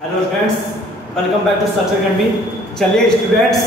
Hello students, welcome back to such academy. चलिए students,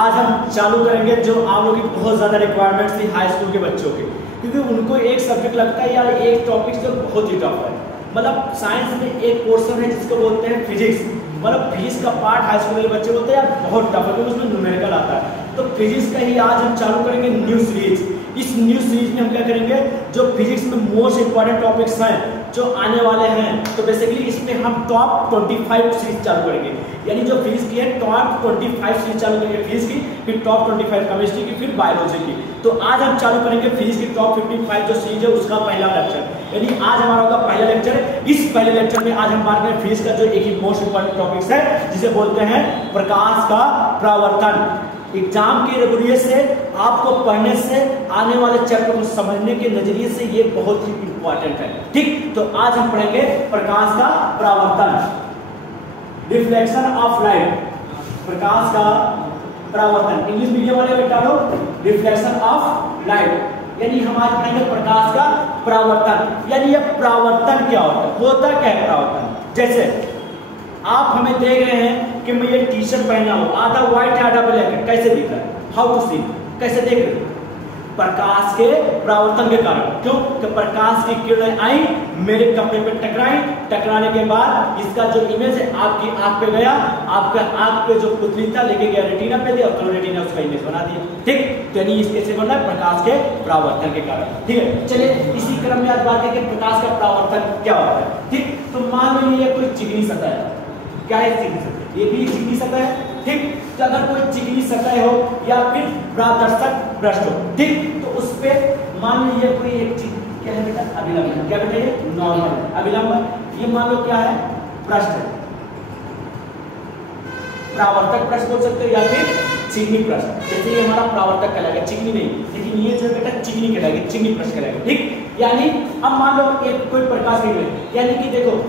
आज हम चालू करेंगे जो आप लोगों की बहुत ज़्यादा रिक्वायरमेंट्स थी हाई स्कूल के बच्चों के, क्योंकि उनको एक सब्जेक्ट लगता है यार एक टॉपिक जो बहुत ही टफ है। मतलब साइंस में एक पोर्शन है जिसको बोलते हैं फिजिक्स। मतलब फिजिक्स का पार्ट हाई स्कूल के बच्चे बोलते हैं यार बहुत टफ है क्योंकि उसमें न्यूमेरिकल आता है। तो फिजिक्स का ही आज हम चालू करेंगे न्यू सीरीज। इस न्यू सीरीज में हम क्या करेंगे, जो फिजिक्स में मोस्ट इंपॉर्टेंट टॉपिक्स हैं जो आने वाले हैं, तो बेसिकली इसमें हम टॉप 25 सीरीज चालू करेंगे। यानी जो फिजिक्स की है टॉप 25 सीरीज चालू करेंगे फिजिक्स की, फिर टॉप 25 केमिस्ट्री की, फिर बायोलॉजी की। तो आज हम चालू करेंगे फिजिक्स की टॉप 55 जो सीरीज है उसका पहला लेक्चर। यानी आज हमारा होगा पहला लेक्चर। इस पहले लेक्चर में आज हम बात करेंगे फिजिक्स का जो एक ही मोस्ट इंपॉर्टेंट टॉपिक्स है जिसे बोलते हैं प्रकाश का परावर्तन। एग्जाम के नजरिए से, आपको पढ़ने से, आने वाले चैप्टर को समझने के नजरिए से ये बहुत ही इंपॉर्टेंट है। ठीक, तो आज हम पढ़ेंगे प्रकाश का परावर्तन, रिफ्लेक्शन ऑफ लाइट। प्रकाश का परावर्तन, इंग्लिश मीडियम वाले बेटा लोग रिफ्लेक्शन ऑफ लाइट। यानी हम आज पढ़ेंगे प्रकाश का परावर्तन। यानी ये परावर्तन क्या होता क्या है परावर्तन। जैसे आप हमें देख रहे हैं कि मैं ये टी शर्ट पहना हूं, आधा व्हाइट है आधा ब्लैक है, कैसे दिख रहा है, हाउ टू सी, कैसे देख रहे हैं, प्रकाश के परावर्तन के कारण। क्यों कि प्रकाश की किरणें आई, मेरे कपड़े पे टकराई, टकराने के बाद इसका जो इमेज है आपकी आंख पे गया, आपका आंख पे जो पुतली था लेके गया रेटिना पे दिया और रेटिना उसका इमेज बना दिया। ठीक, यानी इसके से बना प्रकाश के परावर्तन के कारण। ठीक है, चलिए इसी क्रम में आज बात करेंगे प्रकाश का परावर्तन क्या होता है। ठीक, तो मान लीजिए ये कोई चिकनी सतह है, क्या है चिकनी सतह, ये भी चिकनी सतह है। ठीक, तो अगर कोई चिकनी सतह हो या फिर पारदर्शक पृष्ठ हो, ठीक, तो उस पे मान लीजिए कोई एक चीज क्या है बेटा, अभिलंब। क्या बेटा ये नॉर्मल अभिलंब, ये मान लो क्या है पृष्ठ है, परावर्तक पृष्ठ बोल सकते हो या फिर चिकनी पृष्ठ। जैसे ये हमारा परावर्तक कहलाएगा, चिकनी नहीं, लेकिन ये जो बेटा चिकनी कहलाएगी, चिकनी पृष्ठ कहलाएगा। ठीक, यानी अब मान लो एक कोई प्रकाश की किरण, यानी कि देखो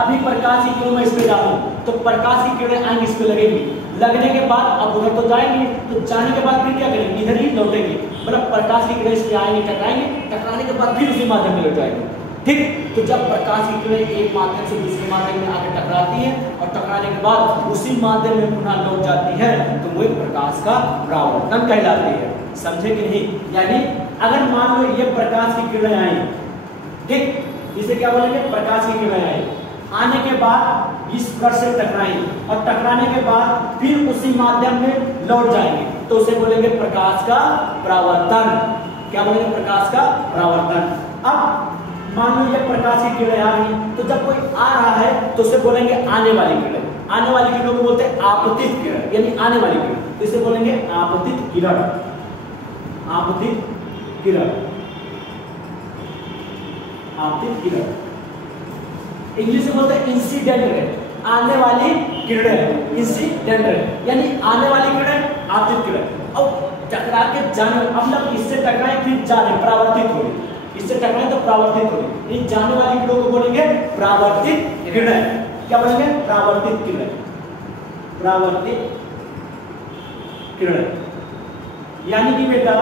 अभी प्रकाश की किरण मैं इस पे डालूं तो प्रकाश की किरणें आएंगी, इस पे लगेंगी, लगने के बाद अब उधर तो जाएंगे, तो जाने के बाद फिर क्या करेंगे, इधर ही लौटेंगे। मतलब प्रकाश की किरणें इस पे आएंगे, टकराएंगे, टकराने के बाद फिर उसी माध्यम में लौट जाएंगे। ठीक, तो जब प्रकाश की किरणें एक माध्यम से दूसरे माध्यम में आकर टकराती है और टकराने के बाद उसी माध्यम में पुनः लौट जाती है, तो वही प्रकाश का परावर्तन कहलाती है। समझे कि नहीं। यानी अगर मान लो ये प्रकाश की किरणें आई, ठीक, इसे क्या बोलेंगे, प्रकाश की किरणें आई, आने के बाद इस पृष्ठ से टकराएंगे और टकराने के बाद फिर उसी माध्यम में लौट जाएंगे, तो उसे बोलेंगे प्रकाश का परावर्तन। क्या बोलेंगे, प्रकाश का परावर्तन। अब मान लो ये प्रकाश की किरणें आ रही, तो जब कोई आ रहा है तो उसे बोलेंगे आने वाली किरण। आने वाली किरणों को बोलते हैं आपतित किरण, यानी आने वाली किरण, तो इसे बोलेंगे आपतित किरण। आपतित किरण, आपतित किरण इंग्लिश में बोलते हैं इंसिडेंट रे, आने वाली किरणें, इंसिडेंट रे, यानी आने वाली किरणें आपतित किरण। और टकरा के जाने, मतलब इससे टकराए फिर जाने, परावर्तित हो, इससे टकराए तो परावर्तित हो, ये जाने वाली किरणों को बोलेंगे परावर्तित किरणें। क्या बोलेंगे, परावर्तित किरणें, परावर्तित किरणें। यानी कि बेटा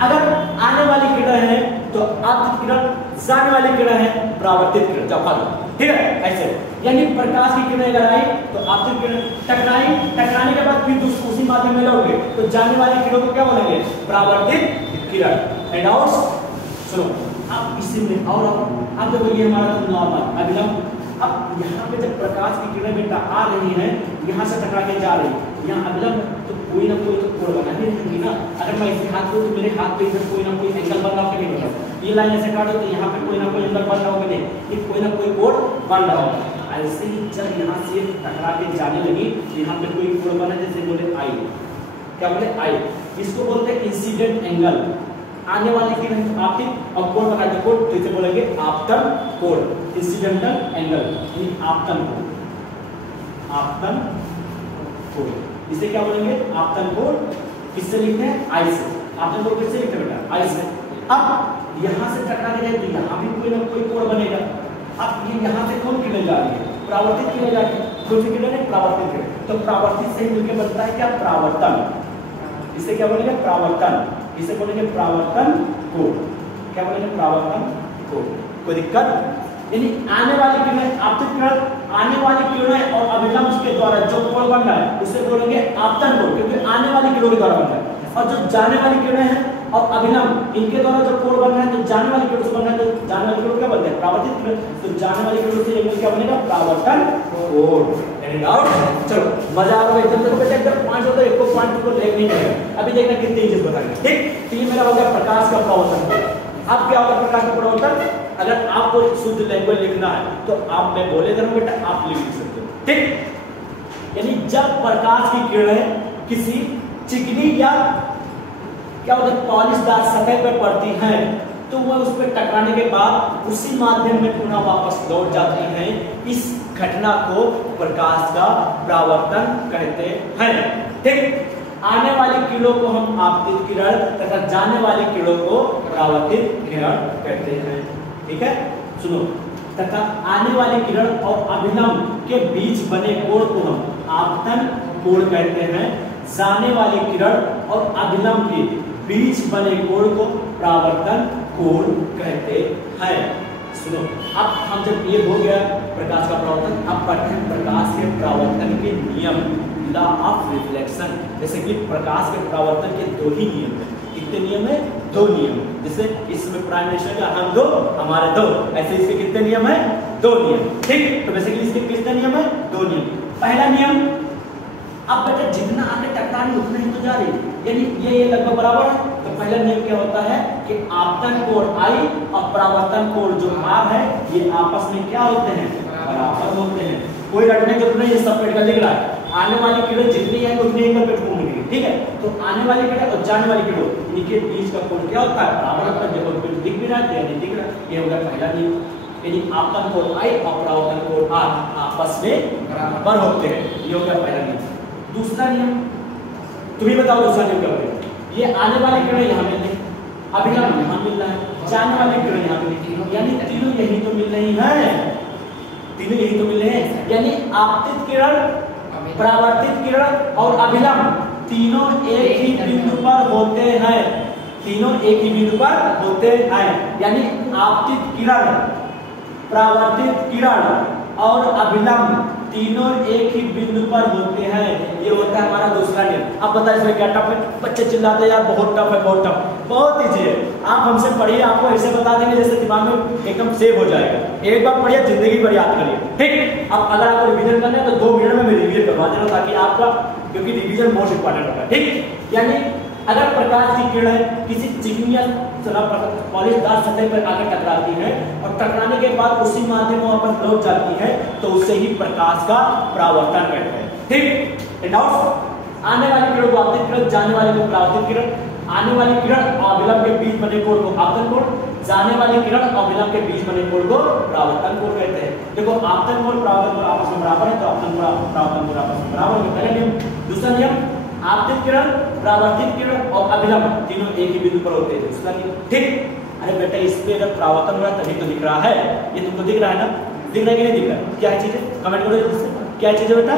अगर आने वाली किरण है तो आपतित किरण, जाने वाली किरण है परावर्तित किरण। जब ठीक है ऐसे, यानी प्रकाश की किरणें अगर आई तो आपतित किरण, टकराई, टकराने के बाद फिर उसी माध्यम में लौट गए, तो जाने वाली किरणों को क्या बोलेंगे, परावर्तित किरण। एंड और सुनो अब इसी में और अब देखो ये हमारा तो नॉर्मल अभिलंब। अब यहाँ पे जब प्रकाश की किरणें बेटा आ रही है, यहाँ से टकरा के जा रही है, यहाँ अभिलंब, तो कोई ना कोई तो कोण बना ही रहेगी ना। अगर मैं इसे हाथ दूं तो मेरे हाथ पे इधर कोई ना कोई एंगल बन रहा होगा, नहीं बन, ये लाइन ऐसे काटो तो यहाँ पे कोई ना कोई एंगल बन रहा होगा, नहीं, ये कोई ना कोई कोण बन रहा होगा। ऐसे ही जब यहाँ से टकरा के जाने लगी, यहाँ पे कोई कोण बना, जैसे बोले आई, क्या बोले आई, इसको बोलते हैं इंसिडेंट एंगल। आने वाली किरण आपतित और कोण बना के कोण, तो इसे बोलेंगे आपतन कोण, इंसिडेंटल एंगल, यानी आपतन कोण, आपतन कोण, इसे क्या बोलेंगे, आपतन कोण। किससे लिखते हैं, आई से। आपतन कोण किससे लिखते हैं बेटा, आई से। अब यहाँ से टकरा के जाए तो यहाँ भी कोई ना कोई कोण बनेगा। अब ये यहाँ से कौन किरण जा रही है, परावर्तित किरण जा रही है, कौन सी किरण है, परावर्तित किरण, तो परावर्तित से मिलकर बनता है क्या, परावर्तन। इसे क्या बोलेंगे, परावर्तन, इसे बोलेंगे परावर्तन कोण। क्या बोलेंगे, परावर्तन कोण। कोई दिक्कत, यानी आने वाली किरण आपतित किरण, आने वाली किरणें और अभिलंब के द्वारा जो कोण बन रहा है उसे बोलेंगे आपतन कोण, क्योंकि आने वाली किरणों के द्वारा बन रहा है। और जो जाने वाली किरणें हैं और अभिलंब इनके द्वारा जो कोण बन रहा है, तो जाने वाली किरणों से बन रहा है, तो जाने वाली किरणों क्या बनते हैं? परावर्तित किरण। तो जाने वाली किरणों से एंगल क्या बनेगा? परावर्तन कोण। Any doubt? चलो मजा आ रहा है एकदम। देखो बेटा एकदम पॉइंट होता है, एक को पॉइंट को लेग नहीं करेगा। अभी देखना कितनी चीज बताएंगे, ठीक। तो ये मेरा हो गया प्रकाश का परावर्तन। अब क्या होगा प्रकाश का परावर्तन? अगर आपको शुद्ध लैंग्वेज लिखना है तो आप, मैं बोले करूं बेटा, आप लिख सकते हो, ठीक। यानी जब प्रकाश की किरणें किसी चिकनी या क्या होता है पॉलिशदार सतह पर पड़ती हैं तो वह उस पर टकराने के बाद उसी माध्यम में पुनः वापस लौट जाती हैं। इस घटना को प्रकाश का परावर्तन कहते हैं, ठीक। आने वाली किरणों को हम आपतित किरण तथा जाने वाली किरणों को परावर्तित किरण कहते हैं, ठीक है। सुनो, तथा आने वाली किरण और अभिलंब के बीच बने कोण को हम आपतन कोण कहते हैं। जाने वाली किरण और अभिलंब के बीच बने कोण को परावर्तन कोण कहते हैं। सुनो, अब हम जब ये हो गया प्रकाश का परावर्तन, अब पढ़ते हैं प्रकाश के परावर्तन के नियम, लॉ ऑफ रिफ्लेक्शन। जैसे कि प्रकाश के परावर्तन के दो ही नियम है। कितने नियम है? दो नियम। जैसे इसमें प्राइम मिनिस्टर का हम दो, हमारे दो, ऐसे इसके कितने नियम है? दो नियम, ठीक। तो बेसिकली इसके कितने नियम है? दो नियम। पहला नियम, अब बेटा जितना आगे टकरानी उतना ही तो जा रही है, यानी ये लगभग बराबर है। तो पहला नियम क्या होता है कि आपतन कोण I और परावर्तन कोण जो R है ये आपस में क्या होते हैं? बराबर होते हैं। कोई रटने की जरूरत नहीं, ये सब पेड़ लिख रहा है। आने वाली किरण जितनी है उतनी एंगल पे घूमेगी, ठीक है। तो आने वाली किरण और जाने वाली किरण इनके बीच का कोण क्या होता है? बराबर होता है। देखो बिल्कुल दिख भी रहा है, नहीं दिख रहा, ये होगा पहला नियम। यानी आपतन कोण I और परावर्तन कोण R आपस में बराबर होते हैं, ये हो गया पहला नियम। दूसरा नियम, तुम ही बताओ दूसरा नियम क्या होगा? ये आने वाली किरण यहाँ मिल रही, अभिलंब यहाँ मिल रहा है, जाने वाली किरण यहाँ मिल रही, यानी तीनों यही तो मिल रही है, तीनों यही तो मिल रहे हैं। यानी आपतित किरण, परावर्तित किरण और अभिलंब तीनों एक ही बिंदु पर होते हैं, तीनों एक ही बिंदु पर होते हैं। यानी आपतित किरण, परावर्तित किरण और अभिलंब तीनों एक ही बिंदु पर होते हैं। ये होता है हमारा दूसरा नियम। अब बताइए इसमें क्या टफ है? बच्चे चिल्लाते हैं यार बहुत टफ है, बहुत टफ। बहुत ईजी है, आप हमसे पढ़िए, आपको ऐसे बता देंगे जैसे दिमाग में एकदम सेव हो जाएगा। एक बार पढ़िए, जिंदगी भर याद करिए, ठीक। अब अगर आपको रिवीजन करना है तो 2 मिनट में मैं रिवीजन करवा देना, ताकि आपका, क्योंकि रिवीजन मोस्ट इंपॉर्टेंट होता है, ठीक। यानी अगर प्रकाश की किरणें किसी चिकनी या पॉलिशदार सतह पर आकर टकराती है और टकराने के बाद उसी माध्यम में वापस लौट जाती है तो उसे ही प्रकाश का परावर्तन कहते हैं, ठीक। आने वाली किरण को आपतित किरण, जाने वाली को परावर्तित किरण। आने वाली किरण और अभिलंब के बीच बने कोण को आपतन कोण, जाने वाली किरण और अभिलंब के बीच बने कोण को परावर्तन कोण कहते हैं। देखो आपतन कोण परावर्तन कोण आपस में बराबर है, तो आपतन कोण परावर्तन कोण आपस में बराबर है, पहला नियम। दूसरा नियम, आपतित किरण, परावर्तित किरण और अभिलंब तीनों एक ही बिंदु पर होते हैं, दूसरा नियम, ठीक। अरे बेटा इस पे अगर परावर्तन हो रहा है तभी तो दिख रहा है, ये तुमको दिख रहा है ना? दिख रहा है कि नहीं दिख रहा है? क्या चीज है? कमेंट करो जल्दी से, क्या चीज है बेटा,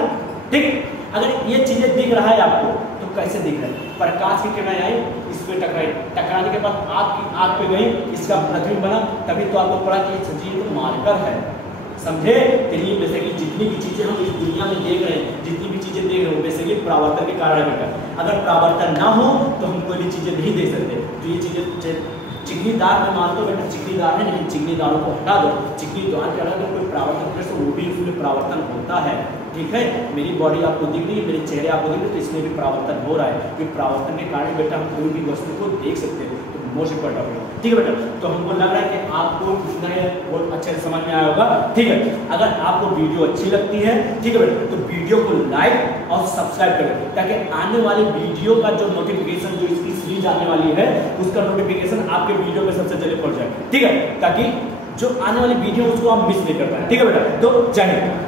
ठीक। अगर ये चीजें दिख रहा है आपको तो कैसे दिख रहा है? प्रकाश की किरणें आई, इस पे टकराई, टकराने के बाद आपकी आंख पे गई, इसका प्रतिबिंब बना, तभी तो आपको पड़ा कि सजीव तो मार्कर है, समझे? चलिए बेसिकली जितनी भी चीजें हम इस दुनिया में देख रहे हैं, जितनी भी चीजें देख रहे हो बेसिकली परावर्तन के कारण है बेटा। अगर परावर्तन ना हो तो हम कोई भी चीजें नहीं देख सकते। तो ये चीजें चिकनीदार में मान लो बेटा चिकनीदार है, लेकिन चिकनीदारों को हटा दो, चिकनीदार के अलावा कोई परावर्तन तो वो भी उसमें परावर्तन होता है, ठीक है। मेरी बॉडी आपको दिख रही है, मेरे चेहरे आपको दिख रहे हैं, तो इसमें भी परावर्तन हो रहा है, क्योंकि परावर्तन के कारण बेटा हम कोई भी वस्तु को देख सकते हैं। तो मोस्ट इंपॉर्टेंट है, ठीक है बेटा। तो हमको लग रहा है कि आपको इतना है बहुत अच्छे से समझ में आया होगा, ठीक है। अगर आपको वीडियो अच्छी लगती है, ठीक है बेटा, तो वीडियो को लाइक और सब्सक्राइब करें, ताकि आने वाले वीडियो का जो नोटिफिकेशन जो इसकी सीरीज आने वाली है उसका नोटिफिकेशन आपके वीडियो में सबसे पहले पहुंच जाए, ठीक है, ताकि जो आने वाली वीडियो उसको आप मिस नहीं कर पाए, ठीक है बेटा। तो जय हिंद।